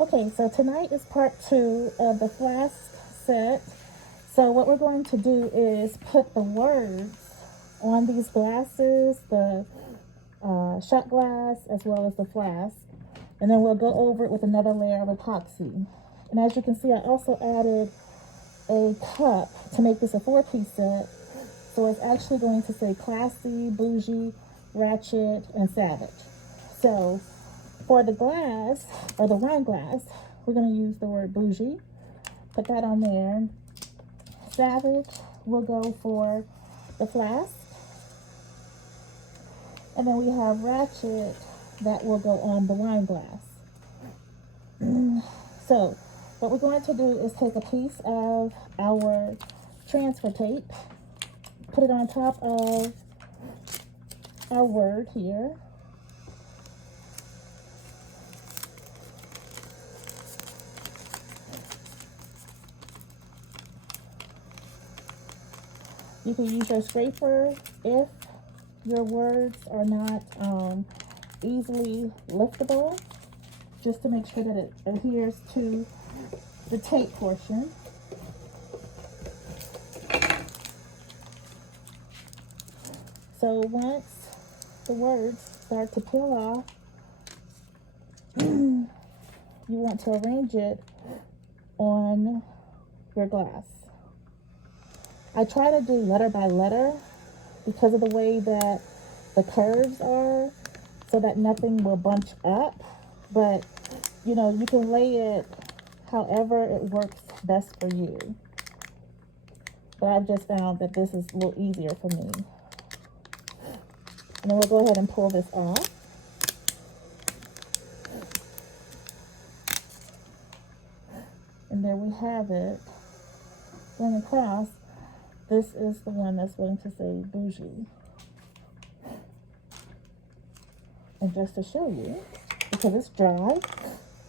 Okay, so tonight is part 2 of the Flask set. So what we're going to do is put the words on these glasses, the shot glass as well as the flask, and then we'll go over it with another layer of epoxy. And as you can see, I also added a cup to make this a 4-piece set. So it's actually going to say classy, bougie, ratchet, and savage. So for the glass, or the wine glass, we're going to use the word bougie. Put that on there. Savage, we'll go for the flask. And then we have ratchet that will go on the wine glass. So what we're going to do is take a piece of our transfer tape, put it on top of our word here. You can use your scraper if your words are not easily liftable, just to make sure that it adheres to the tape portion. So once the words start to peel off, you want to arrange it on your glass. I try to do letter by letter because of the way that the curves are, so that nothing will bunch up. But you know, you can lay it however it works best for you. But I've just found that this is a little easier for me. And then we'll go ahead and pull this off. And there we have it. Going across, this is the one that's going to say bougie. And just to show you, because it's dry,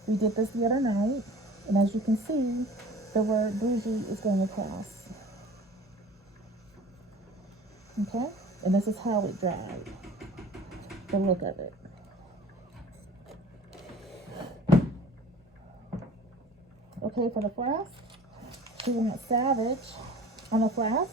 we did this the other night, and as you can see, the word bougie is going across. Okay? And this is how it dried, the look of it. Okay, for the flask, she went savage on the flask.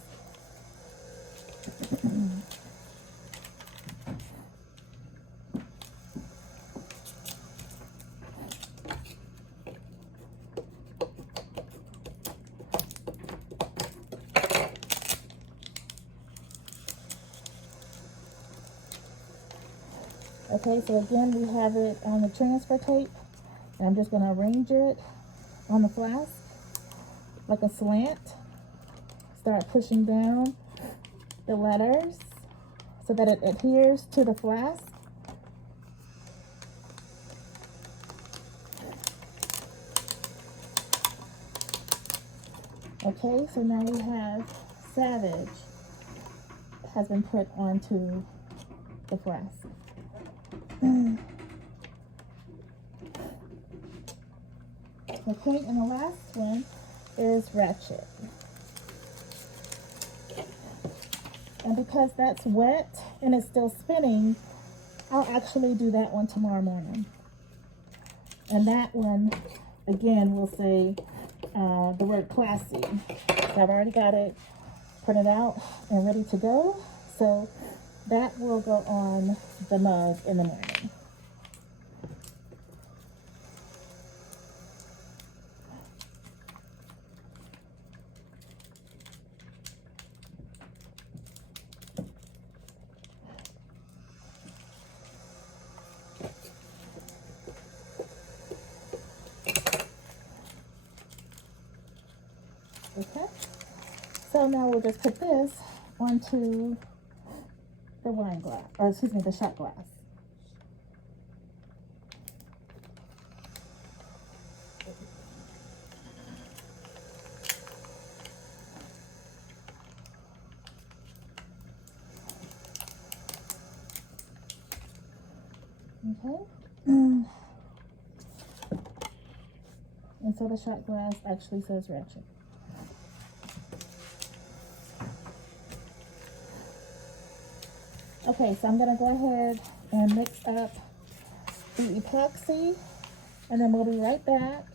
Okay, so again, we have it on the transfer tape, and I'm just going to arrange it on the flask like a slant. Start pushing down the letters so that it adheres to the flask. Okay, so now we have savage has been put onto the flask. Okay, and the last one is ratchet. And because that's wet and it's still spinning, I'll actually do that one tomorrow morning. And that one, again, will say the word classy. So I've already got it printed out and ready to go. So that will go on the mug in the morning. Okay, so now we'll just put this onto the wine glass, or excuse me, the shot glass. Okay, and so the shot glass actually says ratchet. Okay, so I'm going to go ahead and mix up the epoxy And then we'll be right back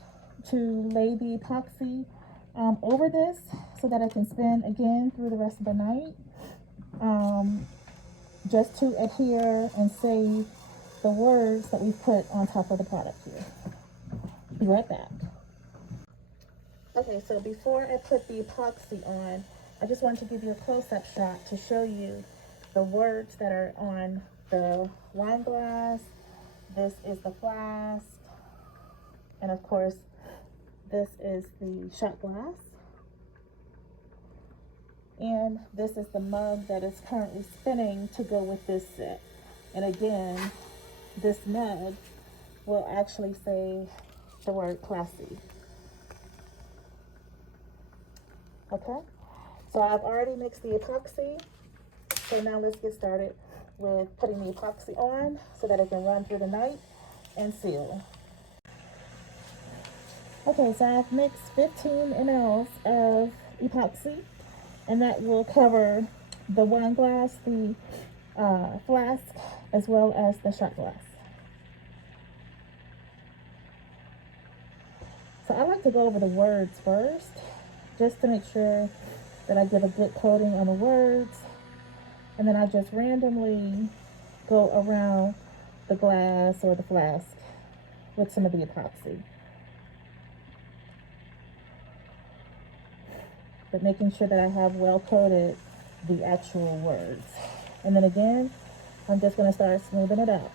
to lay the epoxy over this so that it can spin again through the rest of the night, just to adhere and save the words that we've put on top of the product here. Be right back. Okay, so before I put the epoxy on, I just wanted to give you a close-up shot to show you the words that are on the wine glass. This is the flask, and of course, this is the shot glass. And this is the mug that is currently spinning to go with this set. And again, this mug will actually say the word classy. Okay, so I've already mixed the epoxy. So now let's get started with putting the epoxy on so that it can run through the night and seal. Okay, so I've mixed 15 mLs of epoxy, and that will cover the wine glass, the flask, as well as the shot glass. So I like to go over the words first, just to make sure that I give a good coating on the words, and then I just randomly go around the glass or the flask with some of the epoxy. But making sure that I have well coated the actual words. And then again, I'm just going to start smoothing it out.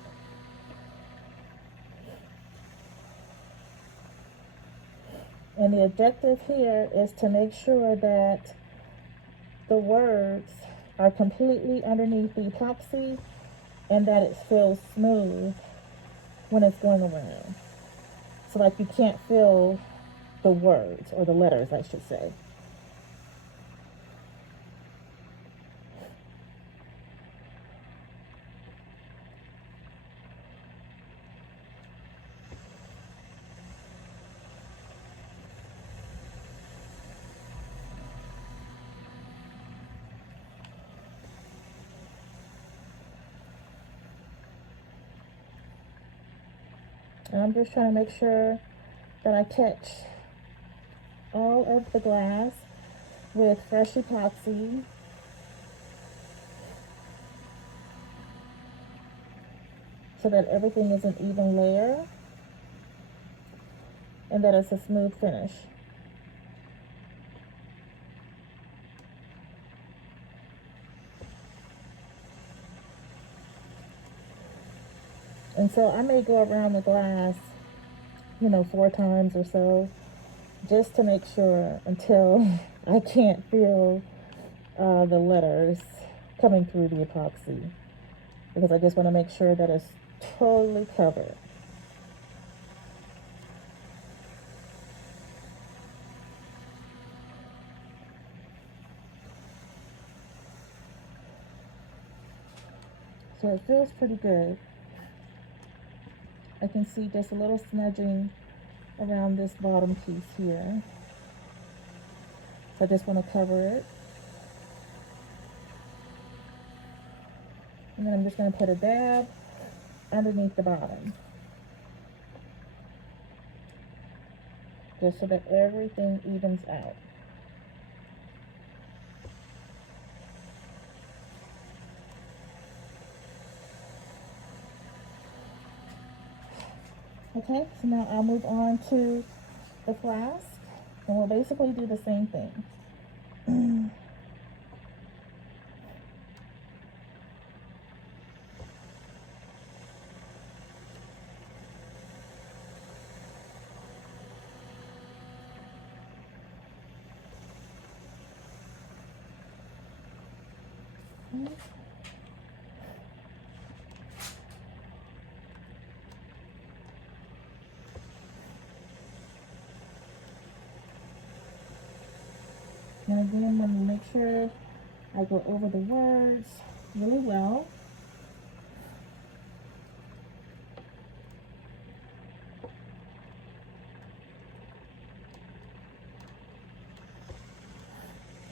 And the objective here is to make sure that the words are completely underneath the epoxy and that it feels smooth when it's going around. So like you can't feel the words, or the letters I should say. And I'm just trying to make sure that I catch all of the glass with fresh epoxy. So that everything is an even layer and that it's a smooth finish. And so I may go around the glass, 4 times or so, just to make sure until I can't feel the letters coming through the epoxy. Because I just want to make sure that it's totally covered. So it feels pretty good. I can see just a little smudging around this bottom piece here. So I just want to cover it. And then I'm just going to put a dab underneath the bottom. Just so that everything evens out. Okay, so now I'll move on to the flask, and we'll basically do the same thing. And again, I'm going to make sure I go over the words really well.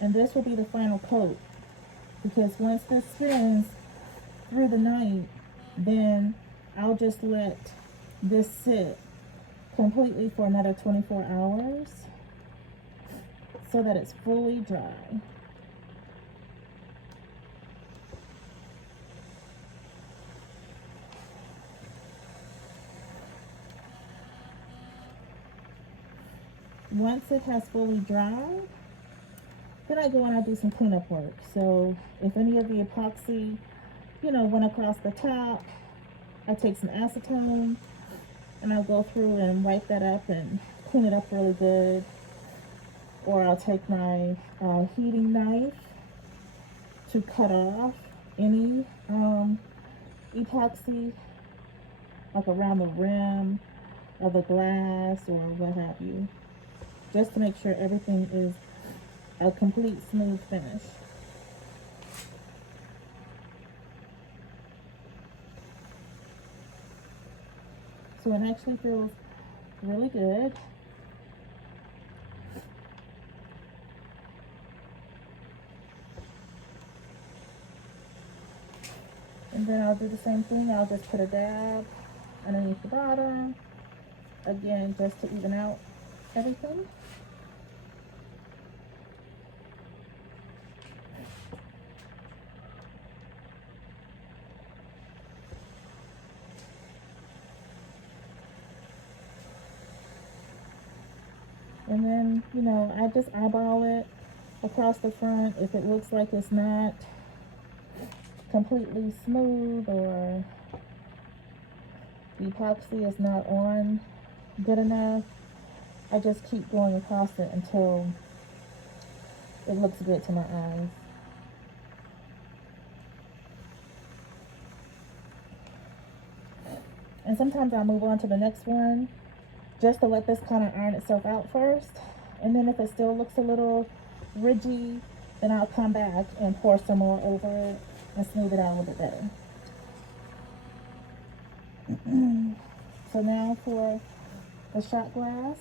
And this will be the final coat, because once this spins through the night, then I'll just let this sit completely for another 24 hours so that it's fully dry. Once it has fully dried, then I go and I do some cleanup work. So if any of the epoxy, went across the top, I take some acetone and I'll go through and wipe that up and clean it up really good. Or I'll take my heating knife to cut off any epoxy, like around the rim of the glass or what have you, just to make sure everything is a complete smooth finish. So it actually feels really good. And then I'll do the same thing. I'll just put a dab underneath the bottom, again, just to even out everything. And then, I just eyeball it across the front. If it looks like it's not completely smooth or the epoxy is not on good enough, I just keep going across it until it looks good to my eyes. And sometimes I'll move on to the next one just to let this kind of iron itself out first. And then if it still looks a little ridgy, then I'll come back and pour some more over it and smooth it out a little bit better. So now for the shot glass,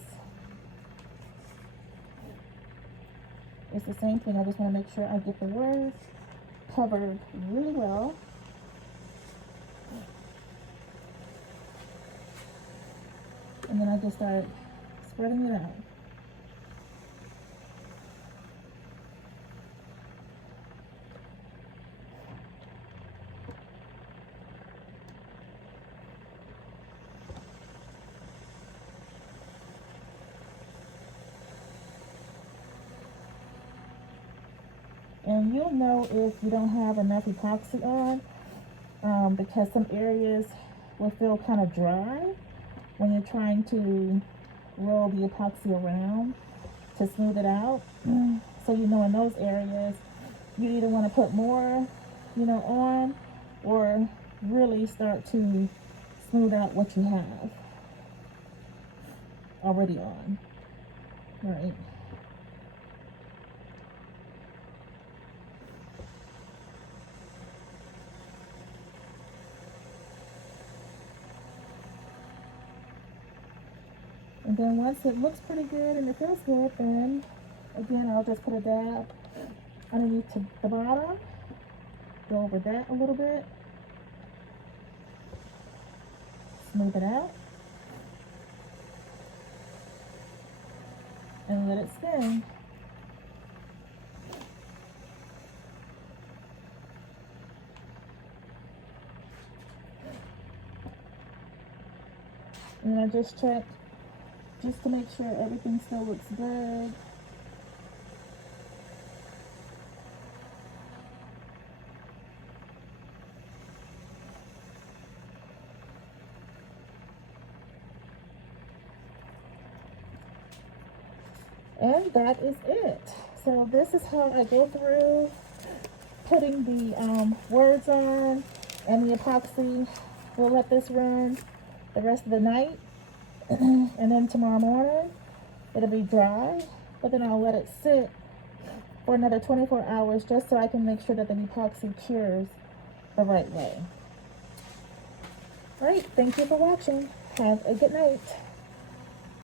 it's the same thing. I just want to make sure I get the words covered really well. And then I just start spreading it out. And you'll know if you don't have enough epoxy on, because some areas will feel kind of dry when you're trying to roll the epoxy around to smooth it out. So in those areas, you either want to put more, on, or really start to smooth out what you have already on. Right. And then once it looks pretty good and it feels good, then again, I'll just put a dab underneath to the bottom, go over that a little bit, smooth it out, and let it spin. And I just check just to make sure everything still looks good. And that is it. So this is how I go through putting the words on and the epoxy. We'll let this run the rest of the night. And then tomorrow morning, it'll be dry. But then I'll let it sit for another 24 hours just so I can make sure that the epoxy cures the right way. All right, thank you for watching. Have a good night.